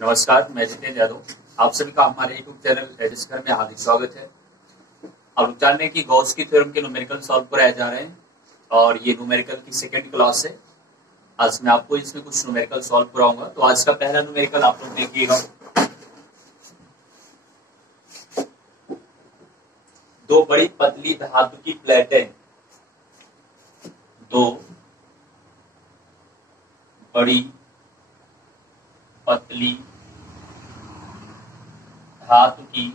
नमस्कार, मैं जितेंद्र यादव। आप सभी का हमारे यूट्यूब चैनल एडिस्कर में हार्दिक स्वागत है। अब लोग जान रहे हैं कि गॉस की थ्योरम के न्यूमेरिकल सॉल्व कराए जा रहे हैं और ये न्यूमेरिकल की सेकंड क्लास है। आज मैं आपको इसमें कुछ न्यूमेरिकल सॉल्व कराऊंगा। तो आज का पहला न्यूमेरिकल आप लोग देखिएगा। दो बड़ी पतली धातु की प्लेटें, दो बड़ी पतली धातु की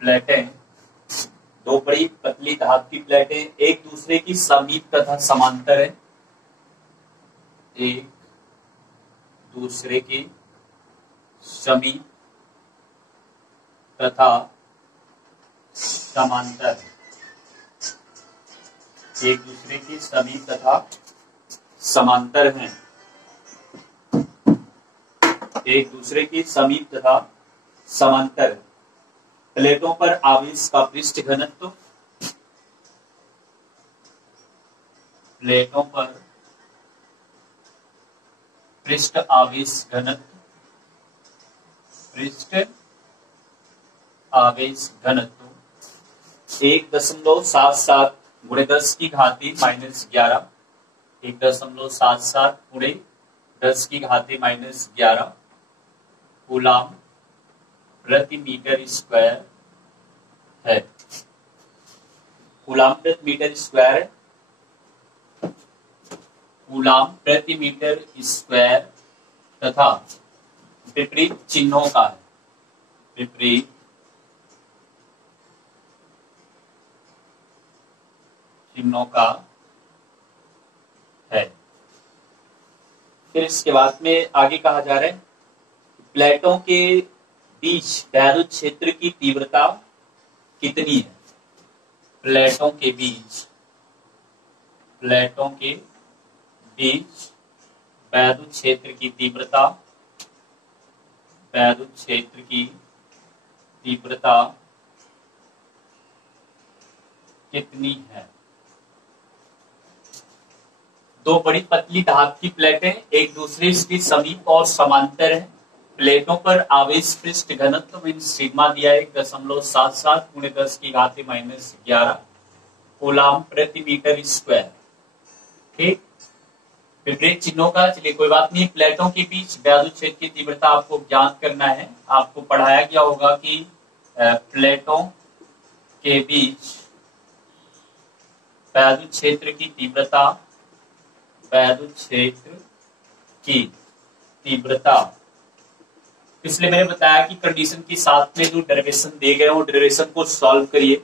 प्लेटें, दो बड़ी पतली धातु की प्लेटें एक दूसरे की समीप तथा समांतर है। एक दूसरे के समीप तथा समांतर, एक दूसरे के समीप तथा समांतर हैं। एक दूसरे के समीप तथा समांतर प्लेटों पर आवेश का पृष्ठ घनत्व, प्लेटों पर पृष्ठ आवेश घनत्व, पृष्ठ आवेश घनत्व 1.77 गुणे 10 की घाती -11, 1.77 गुणे 10 की घाती -11 कूलाम प्रति मीटर स्क्वायर है। कूलाम प्रति मीटर स्क्वायर है। कूलाम प्रति मीटर स्क्वायर तथा विपरीत चिन्हों का है। विपरीत चिन्हों का है। फिर इसके बाद में आगे कहा जा रहा है प्लेटों के बीच वैद्युत क्षेत्र की तीव्रता कितनी है। प्लेटों के बीच वैद्युत क्षेत्र की तीव्रता, वैद्युत क्षेत्र की तीव्रता कितनी है। दो बड़ी पतली धातु की प्लेटें एक दूसरे के समीप और समांतर हैं। प्लेटों पर आवेश पृष्ठ घनत्व मीन सिग्मा दिया 1.77 गुणे 10 की घाती -11 कूलाम प्रति मीटर स्क्वायर। ठीक, विपरीत चिन्हों का चलिए कोई बात नहीं। प्लेटों के बीच वैद्युत क्षेत्र की तीव्रता आपको ज्ञात करना है। आपको पढ़ाया गया होगा कि प्लेटों के बीच वैद्युत क्षेत्र की तीव्रता, वैद्युत क्षेत्र की तीव्रता, इसलिए मैंने बताया कि कंडीशन के साथ में जो डेरिवेशन दे गए वो डेरिवेशन को सॉल्व करिए।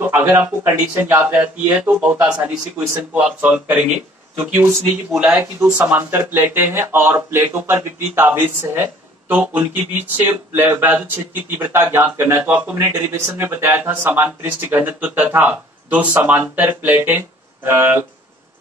तो अगर आपको कंडीशन याद रहती है तो बहुत आसानी से क्वेश्चन को आप सॉल्व करेंगे, क्योंकि उसने ये बोला है कि दो समांतर प्लेटें हैं और प्लेटों पर विपरीत आवेश है, तो उनके बीच से वैद्युत क्षेत्र की तीव्रता ज्ञात करना है। तो आपको मैंने डेरिवेशन में बताया था समान पृष्ठ घनत्व तथा दो समांतर प्लेटें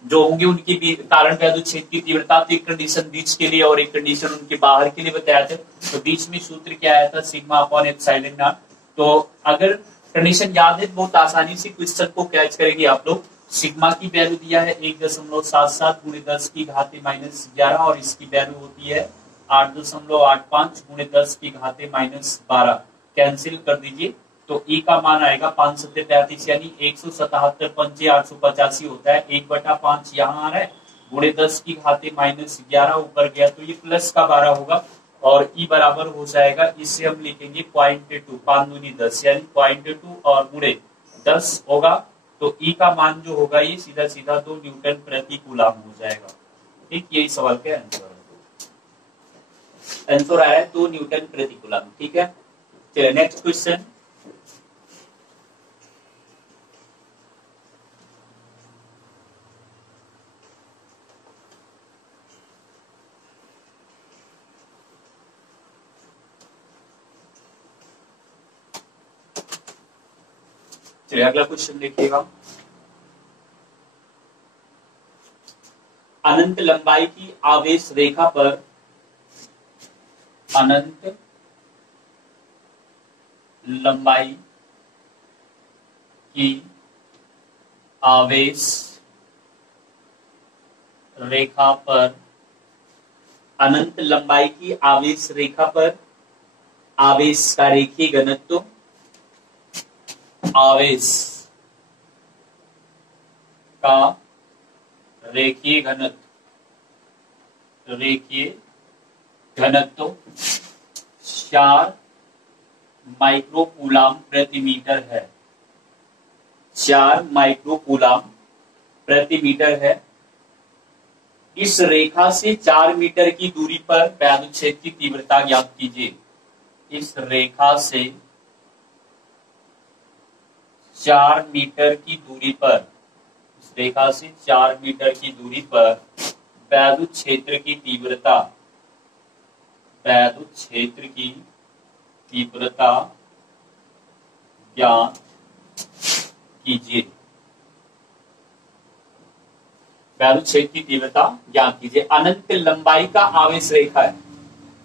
जो होंगे उनके कारण वैद्युत क्षेत्र की तीव्रता। तो एक कंडीशन बीच के लिए और एक कंडीशन उनके बाहर के लिए बताया था। तो बीच में सूत्र क्या आया था, सिग्मा अपॉन एप्सिलॉन नॉट। तो अगर कंडीशन याद है बहुत आसानी से क्वेश्चन को कैच करेंगे आप लोग। सिग्मा की वैल्यू दिया है 1.77 गुणे 10 की घाती -11 और इसकी वैल्यू होती है 8.85 गुणे 10 की घाती -12। कैंसिल कर दीजिए तो ई का मान आएगा 5 यानी 177 पंचे 885 होता है। 1/5 यहाँ आ रहा है गुणे 10 की घाती -11 ऊपर गया तो ये प्लस का 12 होगा और ई बराबर हो जाएगा, इससे हम लिखेंगे 0.2, 5 दूनी 10 यानी 0.2 और गुणे 10 होगा। तो ई का मान जो होगा ये सीधा सीधा 2 न्यूटन प्रति कूलाम हो जाएगा। ठीक, यही सवाल का आंसर है। आंसर आया है 2 न्यूटन प्रति कूलाम। ठीक है, चलिए नेक्स्ट क्वेश्चन। चलिए अगला क्वेश्चन देखिएगा। अनंत लंबाई की आवेश रेखा पर, अनंत लंबाई की आवेश रेखा पर अनंत लंबाई की आवेश रेखा पर आवेश का रेखीय घनत्व, आवेश का रेखीय घनत्व, रेखीय घनत्व 4 माइक्रोकूलाम प्रति मीटर है। 4 माइक्रोकूलाम प्रति मीटर है। इस रेखा से 4 मीटर की दूरी पर वैद्युत क्षेत्र की तीव्रता ज्ञात कीजिए। इस रेखा से 4 मीटर की दूरी पर, इस रेखा से 4 मीटर की दूरी पर वैद्युत क्षेत्र की तीव्रता, वैद्युत क्षेत्र की तीव्रता ज्ञात कीजिए। वैद्युत क्षेत्र की तीव्रता ज्ञात कीजिए। अनंत लंबाई का आवेश रेखा है।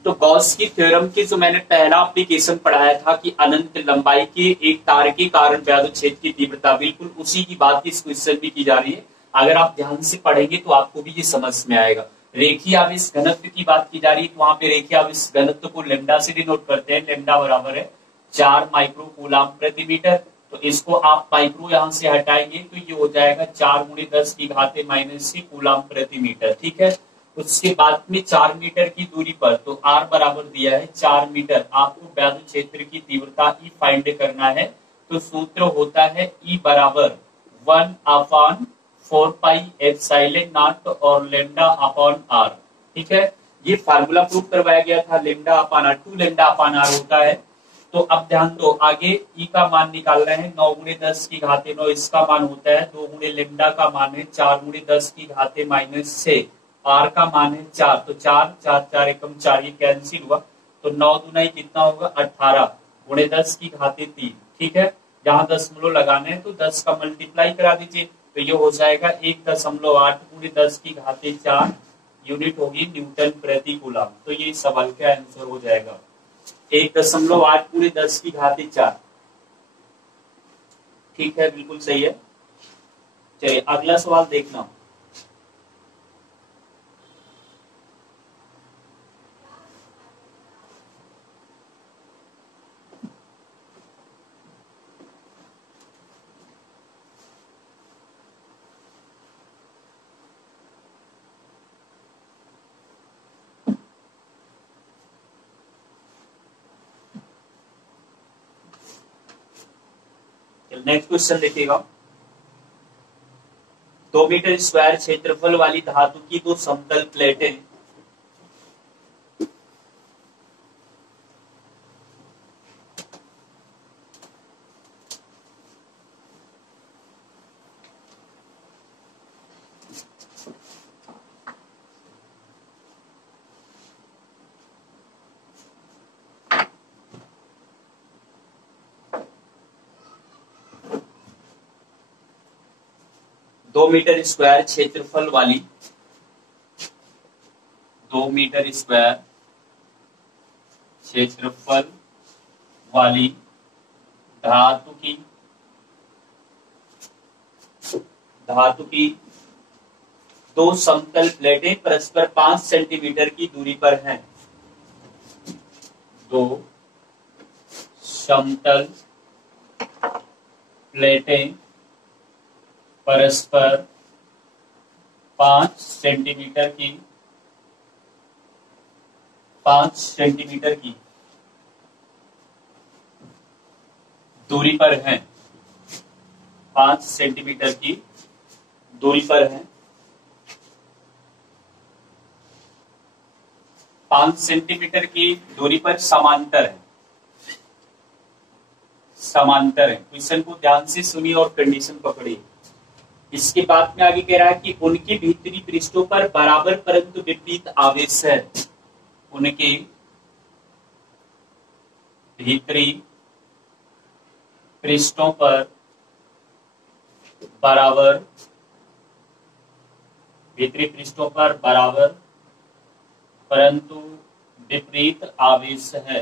तो गॉस की थ्योरम की जो मैंने पहला एप्लीकेशन पढ़ाया था कि अनंत लंबाई के एक तार के कारण वैद्युत क्षेत्र की तीव्रता, बिल्कुल उसी की बात इस क्वेश्चन में की जा रही है। अगर आप ध्यान से पढ़ेंगे तो आपको भी ये समझ में आएगा। रेखीय आवेश घनत्व की बात की जा रही है, तो वहां पे रेखीय आवेश घनत्व को लेमडा से डिनोट करते हैं। लेमडा बराबर है 4 माइक्रोकूलाम प्रति मीटर। तो इसको आप माइक्रो यहां से हटाएंगे तो ये हो जाएगा 4 × 10 की घाते -6 कूलाम प्रति मीटर। ठीक है। उसके बाद में 4 मीटर की दूरी पर, तो R बराबर दिया है 4 मीटर। आपको वैद्युत क्षेत्र की तीव्रता E फाइंड करना है। तो सूत्र होता है E बराबर 1/4 पाई एप्सिलॉन नॉट और लेमडा अपॉन R। ठीक है। ये फार्मूला प्रूव करवाया गया था। Lambda upon R 2 lambda upon R होता है। तो अब ध्यान दो, आगे E का मान निकाल रहे हैं। 9 × 10 की घाते 9 इसका मान होता है। 2 × लेमडा का मान है 4 × 10 की घाते -6। R का मान है 4। तो 4 4 4 एकम 4, ये कैंसिल हुआ। तो 9 दूना कितना होगा 18 × 10 की घाते 3। ठीक है। जहां दशमलव लगाने हैं तो 10 का मल्टीप्लाई करा दीजिए। तो ये हो जाएगा 1.8 × 10 की घाते 4 यूनिट होगी न्यूटन प्रति कूलम। तो ये सवाल का आंसर हो जाएगा 1.8 × 10 की घाते 4। ठीक है, बिल्कुल सही है। चलिए अगला सवाल देखना। नेक्स्ट क्वेश्चन देखिएगा। 2 मीटर स्क्वायर क्षेत्रफल वाली धातु की 2 समतल प्लेटें दो मीटर स्क्वायर क्षेत्रफल वाली 2 मीटर स्क्वायर क्षेत्रफल वाली धातु की 2 समतल प्लेटें परस्पर 5 सेंटीमीटर की दूरी पर हैं। 2 समतल प्लेटें परस्पर 5 सेंटीमीटर की दूरी पर हैं। 5 सेंटीमीटर की दूरी पर हैं। 5 सेंटीमीटर की दूरी पर समांतर है। क्वेश्चन को ध्यान से सुनिए और कंडीशन पकड़िए। इसके बाद में आगे कह रहा है कि उनके भीतरी पृष्ठों पर बराबर परंतु विपरीत आवेश है। उनके भीतरी पृष्ठों पर बराबर परंतु विपरीत आवेश है।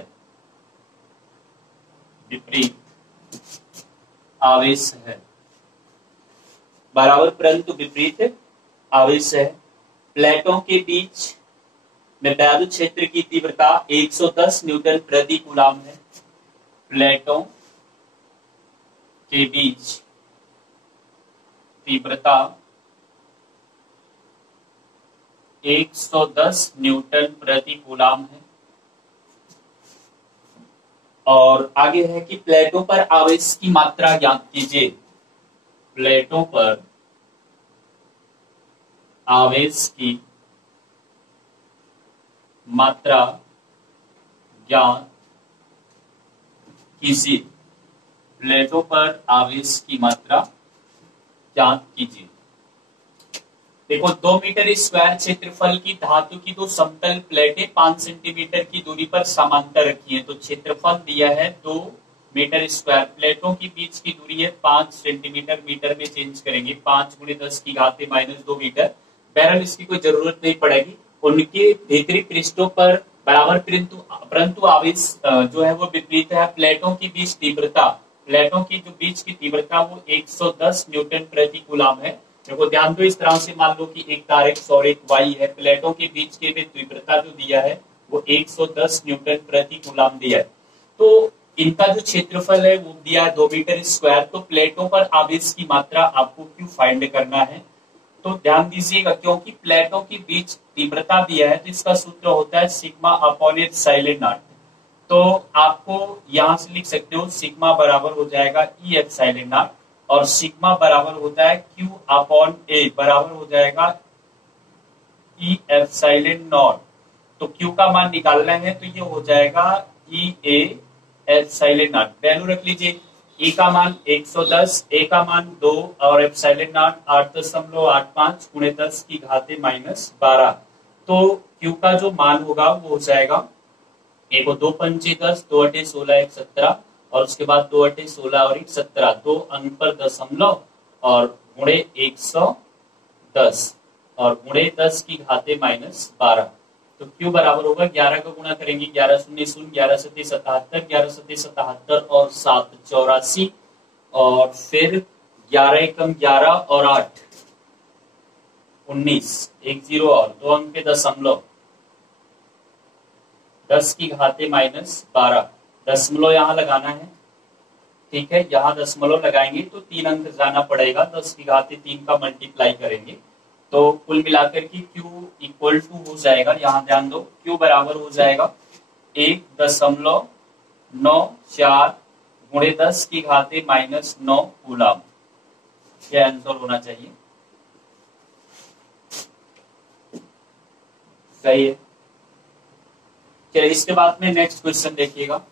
बराबर परंतु विपरीत आवेश है। प्लेटों के बीच में वैद्युत क्षेत्र की तीव्रता 110 न्यूटन प्रति कूलाम है। प्लेटों के बीच तीव्रता 110 न्यूटन प्रति कूलाम है। और आगे है कि प्लेटों पर आवेश की मात्रा ज्ञात कीजिए। प्लेटों पर आवेश की मात्रा ज्ञात कीजिए। प्लेटों पर आवेश की मात्रा ज्ञात कीजिए। देखो 2 मीटर स्क्वायर क्षेत्रफल की धातु की दो समतल प्लेटें 5 सेंटीमीटर की दूरी पर समांतर रखी हैं। तो क्षेत्रफल दिया है 2 मीटर स्क्वायर, प्लेटों की बीच की दूरी है 5 सेंटीमीटर, मीटर में चेंज करेंगे 5 × 10 की घात -2 मीटर। बहरहाल इसकी कोई जरूरत नहीं पड़ेगी। उनके भीतरी पृष्ठों पर बराबर परंतु आवेश जो है वो विपरीत है। प्लेटों की बीच तीव्रता, प्लेटों की जो बीच की तीव्रता वो 110 न्यूटन प्रति कूलाम है। देखो ध्यान दो, इस तरह से मान लो कि एक तार एक्स और एक वाई है। प्लेटों के बीच के में तीव्रता जो दिया है वो 110 न्यूटन प्रति कूलाम दिया है। तो इनका जो क्षेत्रफल है वो दिया है 2 मीटर स्क्वायर। तो प्लेटों पर आवेश की मात्रा आपको क्यों फाइंड करना है? तो ध्यान दीजिएगा, क्योंकि प्लेटों के बीच तीव्रता दिया है तो इसका सूत्र होता है सिग्मा अपॉन एप्सिलॉन नॉट। तो आपको यहां से लिख सकते हो सिग्मा बराबर हो जाएगा ई एप्सिलॉन नॉट, और सिग्मा बराबर होता है क्यू अपॉन ए बराबर हो जाएगा ई एप्सिलॉन नॉट। तो क्यू का मान निकालना है तो ये हो जाएगा ई ए एप्सिलॉन नॉट। वैल्यू रख लीजिए, ई का मान 110, ए का मान 2 और एप्सिलॉन नॉट 8.85 × 10 की घात -12। तो क्यू का जो मान होगा वो हो जाएगा, एक 2 पंचे 10, 2 अटे 16, 1 17, और उसके बाद 2 अटे 16 और 1 17, 2 अंक पर दशमलव और गुणे 110 और गुणे 10 की घात -12। तो Q बराबर होगा 11 का गुणा करेंगे 11 शून्य शून्य, 11 सत्ते 77, 11 सत्ते 77 और 7 84, और फिर 11 एकम 11 और 8 19, 10 और 2 अंक पे दशमलव, 10 की घात -12। दशमलव यहाँ लगाना है, ठीक है। यहाँ दशमलव लगाएंगे तो 3 अंक जाना पड़ेगा, 10 की घात 3 का मल्टीप्लाई करेंगे तो कुल मिलाकर की Q इक्वल टू हो जाएगा, यहाँ ध्यान दो, Q बराबर हो जाएगा 1.94 गुणे 10 की घात -9 कूलाम। यह आंसर होना चाहिए, सही है। चलिए इसके बाद में नेक्स्ट क्वेश्चन देखिएगा।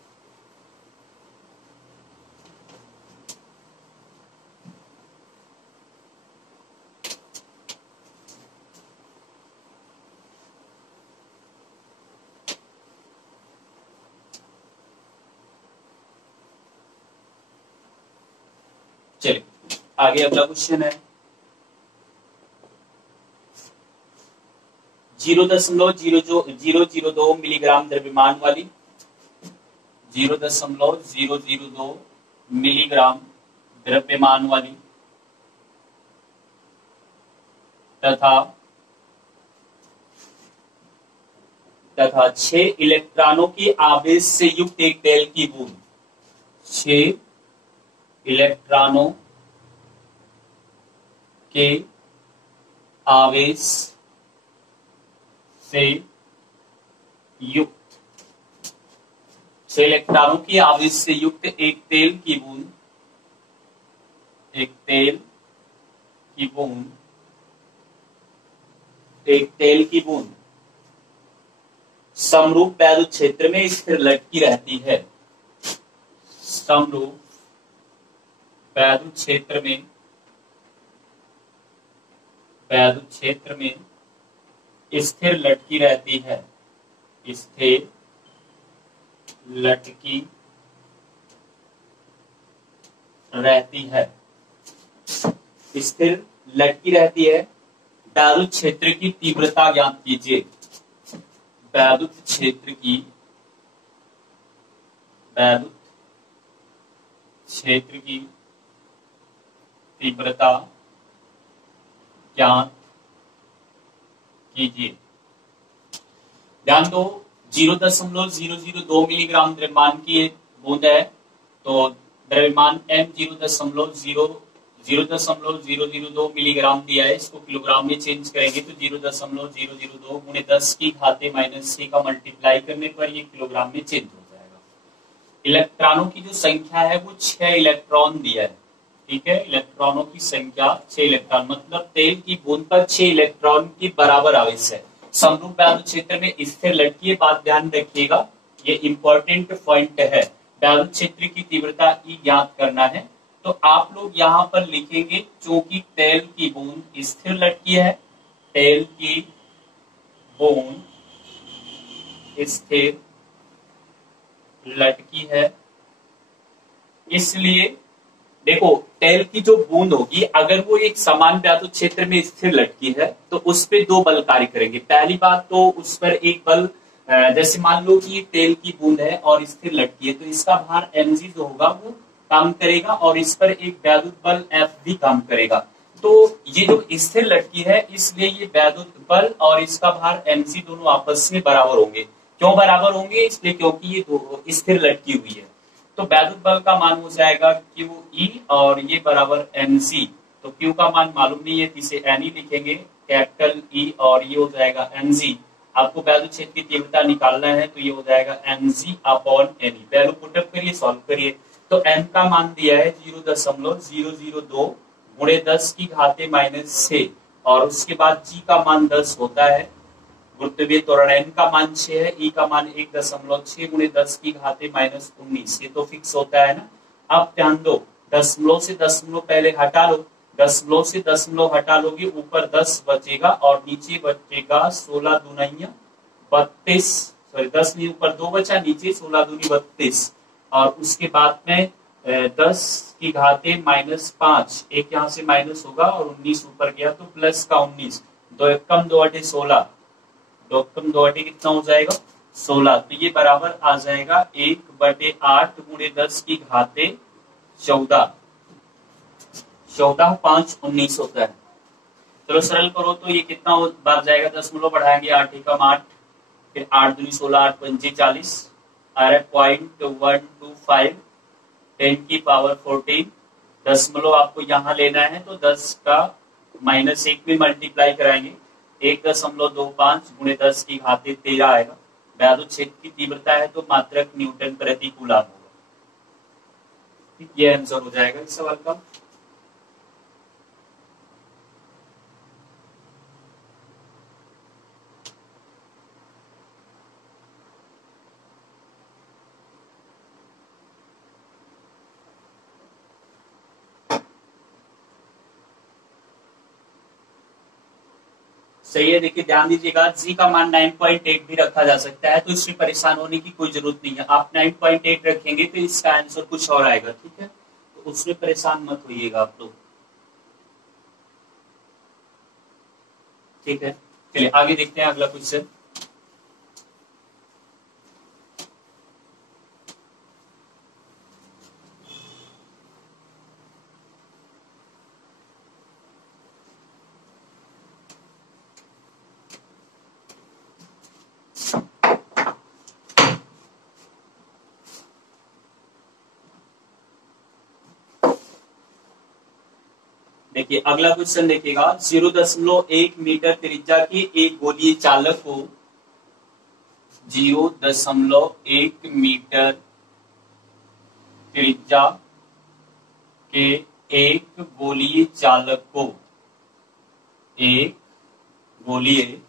चलिए आगे अगला क्वेश्चन है 0.002 मिलीग्राम द्रव्यमान वाली 0.002 मिलीग्राम द्रव्यमान वाली तथा 6 इलेक्ट्रॉनों के आवेश से युक्त एक तेल की बूंद, 6 इलेक्ट्रॉनों के आवेश से युक्त, 6 इलेक्ट्रॉनों के आवेश से युक्त एक तेल की बूंद, एक तेल की बूंद समरूप वैद्युत क्षेत्र में स्थिर लटकी रहती है। समरूप वैद्युत क्षेत्र में स्थिर लटकी रहती है, स्थिर लटकी रहती है, स्थिर लटकी रहती है। वैद्युत क्षेत्र की तीव्रता ज्ञात कीजिए। वैद्युत क्षेत्र की तीव्रता ज्ञात कीजिए। ध्यान दो, 0.002 मिलीग्राम द्रव्यमान की बूंद है, तो द्रव्यमान m 0.002 मिलीग्राम दिया है, इसको किलोग्राम में चेंज करेंगे तो 0.002 गुणे 10 की घाते -6 का मल्टीप्लाई करने पर ये किलोग्राम में चेंज हो जाएगा। इलेक्ट्रॉनों की जो संख्या है वो 6 इलेक्ट्रॉन दिया है, ठीक है, इलेक्ट्रॉनों की संख्या 6 इलेक्ट्रॉन, मतलब तेल की बूंद पर 6 इलेक्ट्रॉन की बराबर आवेश है। समरूप व्यावधि क्षेत्र में स्थिर लटकी है, बात ध्यान रखिएगा, ये इंपॉर्टेंट पॉइंट है। व्यावधि क्षेत्र की तीव्रता E ज्ञात करना है, तो आप लोग यहाँ पर लिखेंगे क्योंकि तेल की बूंद स्थिर लटकी है, तेल की बूंद स्थिर लटकी है, इसलिए देखो तेल की जो बूंद होगी अगर वो एक समान व्यावधि क्षेत्र में स्थिर लटकी है तो उस पर 2 बल कार्य करेंगे। पहली बात तो उस पर एक बल, जैसे मान लो कि तेल की बूंद है और स्थिर लटकी है तो इसका भार mg जो होगा वो काम करेगा और इस पर एक वैद्युत बल F भी काम करेगा। तो ये जो स्थिर लटकी है इसलिए ये वैद्युत बल और इसका भार mg दोनों आपस में बराबर होंगे। क्यों बराबर होंगे? इसलिए क्योंकि ये स्थिर लटकी हुई है। तो वैद्युत बल का मान हो जाएगा QE और ये बराबर mg। तो Q का मान मालूम नहीं है, इसे N ही लिखेंगे, कैपिटल E, और ये हो जाएगा mg। आपको वैद्युत क्षेत्र की तीव्रता निकालना है तो ये हो जाएगा mg upon Ne। Value put up करिए, सॉल्व करिए, तो n का मान दिया है 0.002 गुणे 10 की घाते -6 और उसके बाद g का मान 10 होता है, गुरुत्वीय त्वरण n का मान 6 है, e का मान 1.6 गुणे 10 की घाते -19, ये तो फिक्स होता है ना। अब ध्यान दो, दशमलव से दशमलव पहले हटा लो, दशमलव से दशमलव हटा लोगे ऊपर 10 बचेगा और नीचे बचेगा 16 दूना 32, सॉरी 10 नहीं ऊपर 2 बचा, नीचे 16 दूनी 32 और उसके बाद में 10 की घाते -5, एक यहाँ से माइनस होगा और 19 ऊपर गया तो प्लस का 19, 2 एकम 2 अटे 16, 2 एकम 2 अटे कितना हो जाएगा 16, तो ये बराबर आ जाएगा 1/8 गुणे 10 की घाते 14, 14 5 19 होता है। चलो सरल करो तो ये कितना बार जाएगा, दशमलव बढ़ाएंगे 8 एकम 8, फिर 8 दूनी 16, 8 पंजे 40, आ रहा है 0.125, 10 की पावर 14, दशमलव आपको यहाँ लेना है तो 10 का -1 में मल्टीप्लाई कराएंगे, 1.25 गुणे 10 की घाते 13 आएगा। वैद्युत क्षेत्र की तीव्रता है तो मात्रक न्यूटन प्रति कूलम होगा। ये आंसर हो जाएगा इस सवाल का। सही है, देखिए ध्यान दीजिएगा, जी का मान 9.8 भी रखा जा सकता है, तो इसमें परेशान होने की कोई जरूरत नहीं है। आप 9.8 रखेंगे तो इसका आंसर कुछ और आएगा, ठीक है, तो उसमें परेशान मत होइएगा आप लोग, ठीक है। चलिए आगे देखते हैं अगला क्वेश्चन। देखिए अगला क्वेश्चन देखिएगा, 0.1 मीटर त्रिज्या के एक गोलीय चालक को 0.1 मीटर त्रिज्या के एक गोलीय चालक को, एक गोलीय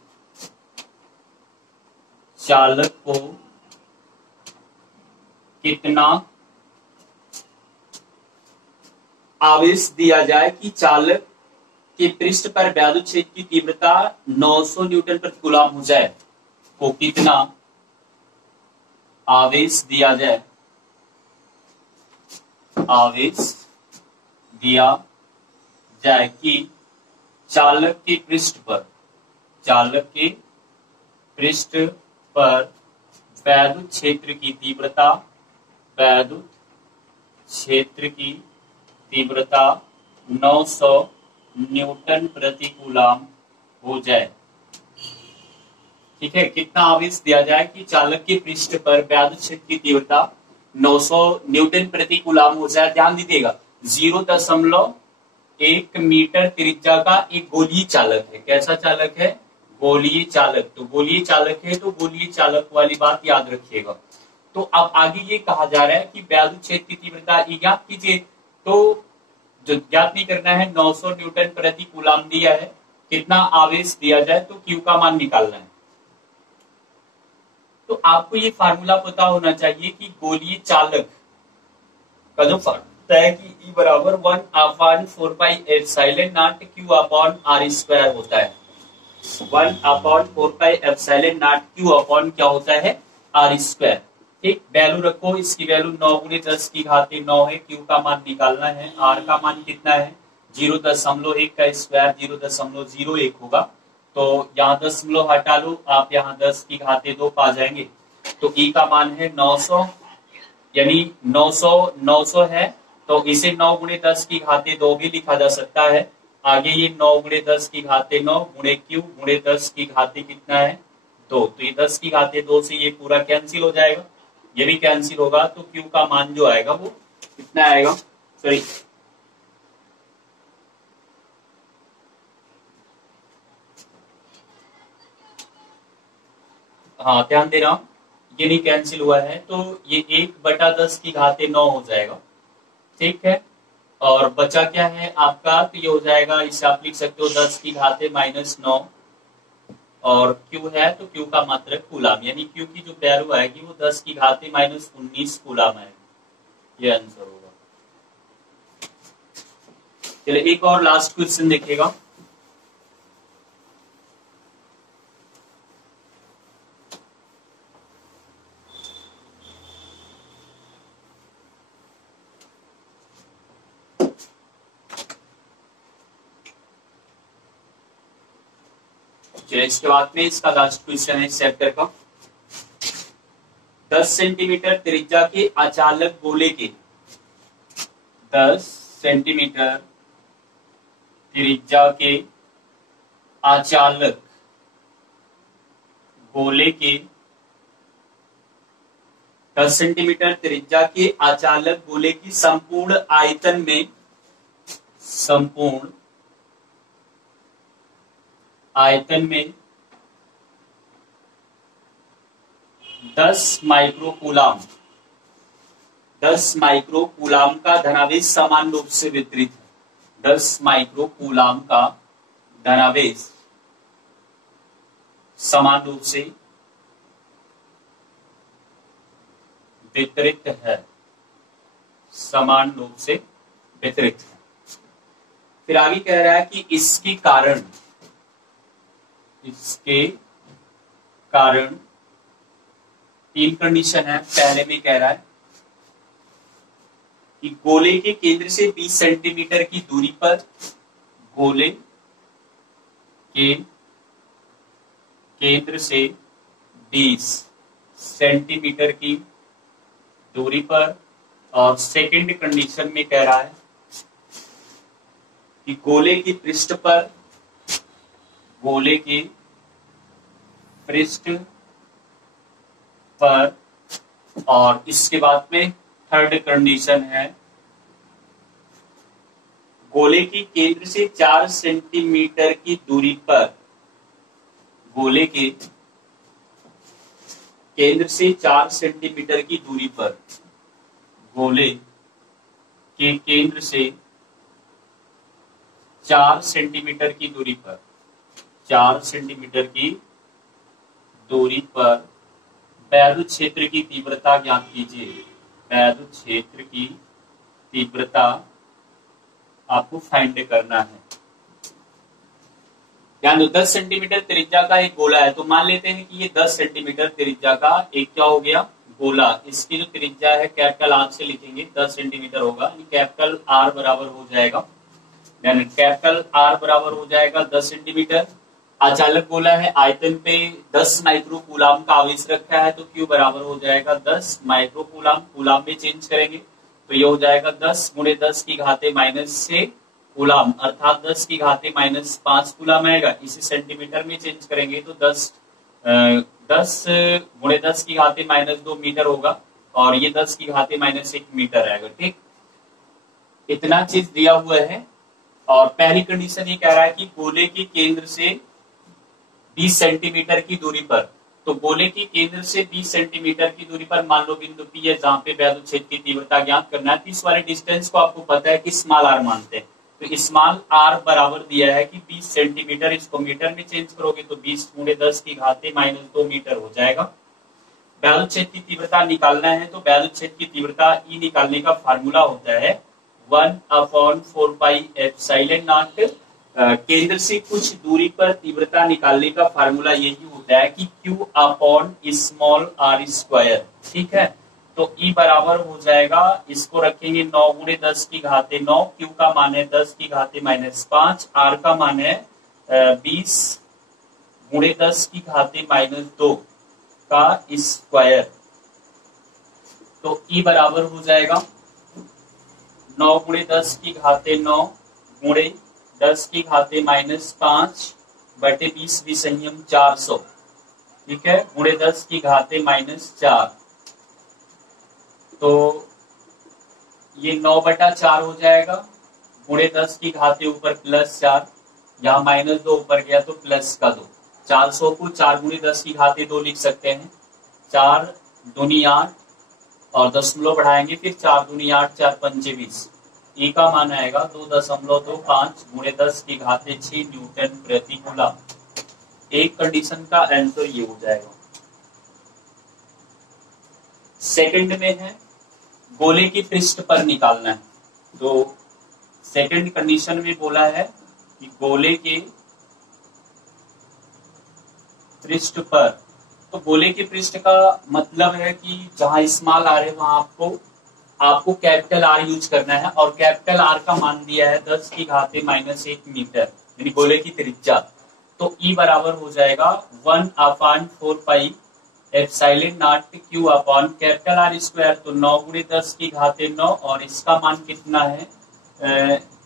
चालक को कितना आवेश दिया जाए कि चालक के पृष्ठ पर वैद्युत क्षेत्र की तीव्रता 900 न्यूटन प्रति कूलम हो जाए, को कितना आवेश दिया जाए, आवेश दिया जाए कि चालक के पृष्ठ पर, चालक के पृष्ठ पर वैद्युत क्षेत्र की तीव्रता, वैद्युत क्षेत्र की तीव्रता 900 न्यूटन प्रति कूलम हो जाए, ठीक है, कितना आवेश दिया जाए कि चालक के पृष्ठ पर वैद्युत क्षेत्र की तीव्रता 900 न्यूटन प्रति कूलाम हो जाए। ध्यान दीजिएगा 0.1 मीटर त्रिज्या का एक गोलीय चालक है। कैसा चालक है? गोलीय चालक। तो गोलीय चालक है तो गोलीय चालक वाली बात याद रखिएगा। तो अब आगे ये कहा जा रहा है कि वैद्युत क्षेत्र की तीव्रता ई ज्ञात कीजिए। तो जो ज्ञात नहीं करना है, 900 न्यूटन प्रति कूलाम दिया है, कितना आवेश दिया जाए तो क्यू का मान निकालना है। तो आपको ये फार्मूला पता होना चाहिए कि गोलीय चालक का जो फार्मूला है कि E बराबर 1/4πε0 Q अपॉन R स्क्वायर होता है। 1/4πε0 Q अपॉन क्या होता है? R square. ठीक, वैल्यू रखो, इसकी वैल्यू 9 × 10⁹ है। Q का मान निकालना है। R का मान कितना है? 0.1 का स्क्वायर 0.01 होगा। तो यहाँ दशमलव हटा लो, आप यहाँ 10⁻² पा जाएंगे। तो E का मान है 900, यानी 900 है, तो इसे 9 × 10⁻² भी लिखा जा सकता है। आगे ये 9 × 10⁻9 × Q × 10⁻³ कितना है? 2। तो ये 10⁻² से ये पूरा कैंसिल हो जाएगा, ये भी कैंसिल होगा। तो Q का मान जो आएगा वो कितना आएगा? सॉरी, हाँ ध्यान दे रहा हूं, ये नहीं कैंसिल हुआ है, तो ये 1/10�9 हो जाएगा। ठीक है, और बचा क्या है आपका? तो ये हो जाएगा, इसे आप लिख सकते हो 10⁻⁻9 और Q है तो Q का मात्रक कूलाम, यानी Q की जो वैल्यू आएगी वो 10⁻⁻19 कूलाम आएगी। ये आंसर होगा। चलिए एक और लास्ट क्वेश्चन देखिएगा। इसके बाद में इसका लास्ट क्वेश्चन है इस चैप्टर का। 10 सेंटीमीटर त्रिज्या के अचालक गोले के 10 सेंटीमीटर त्रिज्या के अचालक गोले के 10 सेंटीमीटर त्रिज्या के अचालक गोले की संपूर्ण आयतन में 10 माइक्रोकूलाम का धनावेश समान रूप से वितरित है। 10 माइक्रोकूलाम का धनावेश समान रूप से वितरित है। समान रूप से वितरित है। फिर आगे कह रहा है कि इसके कारण 3 कंडीशन है। पहले में कह रहा है कि गोले के केंद्र से 20 सेंटीमीटर की दूरी पर, गोले के केंद्र से 20 सेंटीमीटर की दूरी पर, और सेकंड कंडीशन में कह रहा है कि गोले के पृष्ठ पर, और इसके बाद में थर्ड कंडीशन है गोले के केंद्र से 4 सेंटीमीटर की दूरी पर, गोले के केंद्र से 4 सेंटीमीटर की दूरी पर, गोले के केंद्र से 4 सेंटीमीटर की दूरी पर, 4 सेंटीमीटर की दूरी पर वैद्युत क्षेत्र की तीव्रता ज्ञात कीजिए। वैद्युत क्षेत्र की तीव्रता आपको फाइंड करना है। ध्यान दो, 10 सेंटीमीटर त्रिज्या का एक गोला है। तो मान लेते हैं कि ये 10 सेंटीमीटर त्रिज्या का एक क्या हो गया? गोला। इसकी जो त्रिज्या है कैपिटल R से लिखेंगे, 10 सेंटीमीटर होगा, कैपिटल R बराबर हो जाएगा, कैपिटल R बराबर हो जाएगा 10 सेंटीमीटर। अचालक गोला है, आयतन पे 10 माइक्रोकूलाम का आवेश रखा है, तो Q बराबर हो जाएगा 10 माइक्रोकूलाम। कूलाम में चेंज करेंगे तो ये हो जाएगा 10 × 10⁻⁻6 कूलाम, अर्थात 10⁻⁻5 कूलाम आएगा। इसे सेंटीमीटर में चेंज करेंगे तो 10 10 गुणे 10 की घाते -2 मीटर होगा और ये 10 की घाते -1 मीटर आएगा। ठीक, इतना चीज दिया हुआ है। और पहली कंडीशन ये कह रहा है कि गोले के केंद्र से 20 सेंटीमीटर की दूरी पर, तो गोले के केंद्र से 20 सेंटीमीटर की दूरी पर मान लो बिंदु P है जहां पे वैद्युत क्षेत्र की तीव्रता ज्ञात करना है। तो इस वाले डिस्टेंस को आपको पता है कि स्मॉल r मानते हैं, तो स्मॉल r बराबर दिया है कि 20 सेंटीमीटर, इसको मीटर में चेंज करोगे तो 20 गुणे 10 की घाते -2 मीटर हो जाएगा। वैद्युत क्षेत्र की तीव्रता निकालना है, तो वैद्युत क्षेत्र की तीव्रता E निकालने का फार्मूला होता है 1/4πε0। केंद्र से कुछ दूरी पर तीव्रता निकालने का फार्मूला यही होता है कि Q/r²। ठीक है, तो E बराबर हो जाएगा, इसको रखेंगे 9 गुणे 10 की घाते 9, Q का मान है 10 की घाते -5, R का मान है 20 गुणे 10 की घाते -2 का स्क्वायर। तो E बराबर हो जाएगा 9 गुणे 10 की घाते 9 गुणे 10 की घाते -5 बटे 20 विसंयम 400। ठीक है, गुणे 10 की घाते -4, तो ये 9/4 हो जाएगा, गुणे 10 की घाते ऊपर +4, यहाँ -2 ऊपर गया तो प्लस का 2। 400 को 4 गुणे 10 की घाते 2 लिख सकते हैं, 4 दूनी 8 और दशमलव बढ़ाएंगे फिर 4 दूनी 8, 4 पंचे 20। E का मान आएगा 2.25 गुणे 10 की घाते 6 न्यूटन प्रति कूलम। एक कंडीशन का आंसर ये हो जाएगा। सेकंड में है गोले की पृष्ठ पर निकालना है, तो सेकंड कंडीशन में बोला है कि गोले के पृष्ठ पर, तो गोले के पृष्ठ का मतलब है कि जहां स्मॉल r है वहां आपको कैपिटल R यूज करना है, और कैपिटल R का मान दिया है 10 की घाते -1 मीटर, यानी गोले की त्रिज्या। तो E बराबर हो जाएगा 1/4πε0 Q अपॉन कैपिटल R²। तो 9 गुणे 10 की घाते 9 और इसका मान कितना है,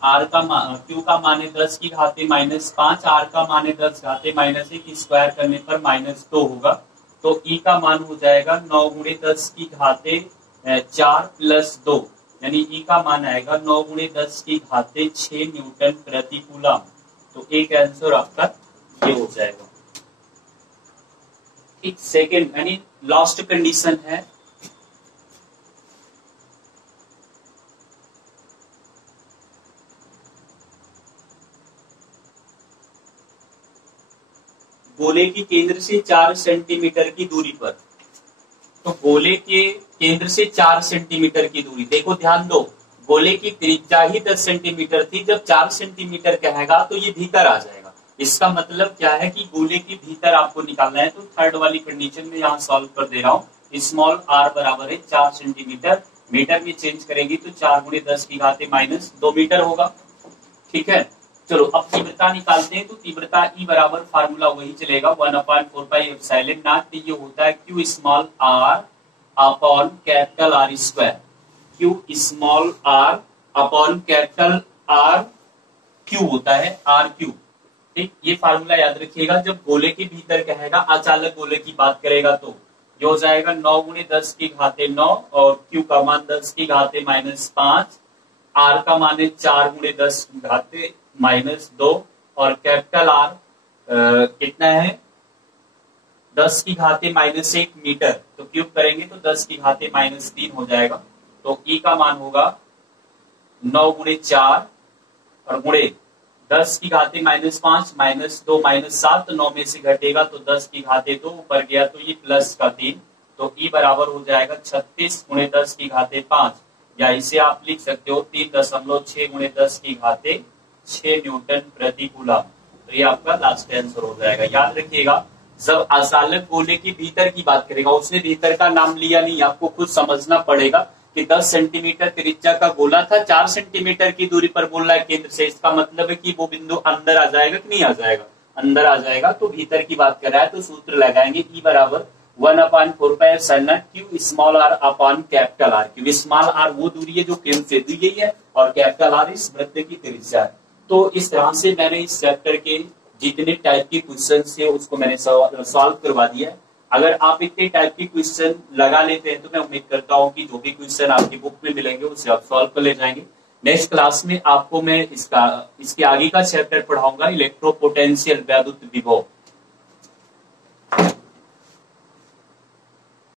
R का मान, Q का मान है 10 की घाते -5, R का मान है 10 घाते -1, स्क्वायर करने पर -2 होगा। तो E का मान हो जाएगा 9 गुणे 10 की घाते 4 + 2, यानी E का मान आएगा 9 गुणे 10 की घाते 6 न्यूटन प्रति कूलम। तो एक आंसर आपका ये हो जाएगा। ठीक, सेकंड यानी लास्ट कंडीशन है गोले की केंद्र से 4 सेंटीमीटर की दूरी पर, तो गोले के केंद्र से 4 सेंटीमीटर की दूरी, देखो ध्यान दो, गोले की त्रिज्या ही 10 सेंटीमीटर थी, जब 4 सेंटीमीटर कहेगा तो ये भीतर आ जाएगा। इसका मतलब क्या है कि गोले के भीतर आपको निकालना है। तो थर्ड वाली कंडीशन में यहाँ सॉल्व कर दे रहा हूँ। स्मॉल r बराबर है 4 सेंटीमीटर, मीटर में चेंज करेंगे तो 4 गुणे 10 की घाते -2 मीटर होगा। ठीक है, चलो अब तीव्रता निकालते हैं। तो तीव्रता E बराबर फार्मूला वही चलेगा 1/4πε0। ये होता है Q small r upon capital R²। Q small r upon capital R Q होता है RQ। ठीक, ये फार्मूला याद रखिएगा। जब गोले के भीतर कहेगा, अचालक गोले की बात करेगा तो ये हो जाएगा 9 गुणे 10 की घाते 9 और Q का मान 10 की घाते -5, R का मान है 4 गुणे 10 की घाते -2 और कैपिटल R कितना है 10 की घाते -1 मीटर। तो क्यूब करेंगे तो 10 की घाते -3 हो जाएगा। तो E का मान होगा 9 गुणे 4 और गुणे 10 की घाते -5 -2 -7, तो 9 में से घटेगा तो 10 की घाते 2 ऊपर गया तो ये प्लस का 3। तो E बराबर हो जाएगा 36 गुणे 10 की घाते 5, या इसे आप लिख सकते हो 3.6 गुणे 10 की घाते 6 न्यूटन प्रति कूलम। तो ये आपका लास्ट आंसर हो जाएगा। याद रखिएगा, जब अचालक गोले के भीतर की बात करेगा, उसने भीतर का नाम लिया नहीं, आपको खुद समझना पड़ेगा कि 10 सेंटीमीटर त्रिज्या का गोला था, 4 सेंटीमीटर की दूरी पर बोल रहा है केंद्र से। इसका मतलब है कि वो बिंदु अंदर आ जाएगा कि नहीं आ जाएगा, अंदर आ जाएगा। तो भीतर की बात कर रहा है तो सूत्र लगाएंगे E बराबर 1/4πε0 Q small r upon capital R। क्योंकि स्मॉल r वो दूरी है जो केंद्र से दी गई है और कैपिटल R इस वृत्त की त्रिज्या है। तो इस तरह से मैंने इस चैप्टर के जितने टाइप के क्वेश्चन थे उसको मैंने सॉल्व करवा दिया है। अगर आप इतने टाइप के क्वेश्चन लगा लेते हैं तो मैं उम्मीद करता हूं कि जो भी क्वेश्चन आपकी बुक में मिलेंगे उसे आप सॉल्व कर ले जाएंगे। नेक्स्ट क्लास में आपको मैं इसके आगे का चैप्टर पढ़ाऊंगा, इलेक्ट्रोपोटेंशियल वैद्युत विभव।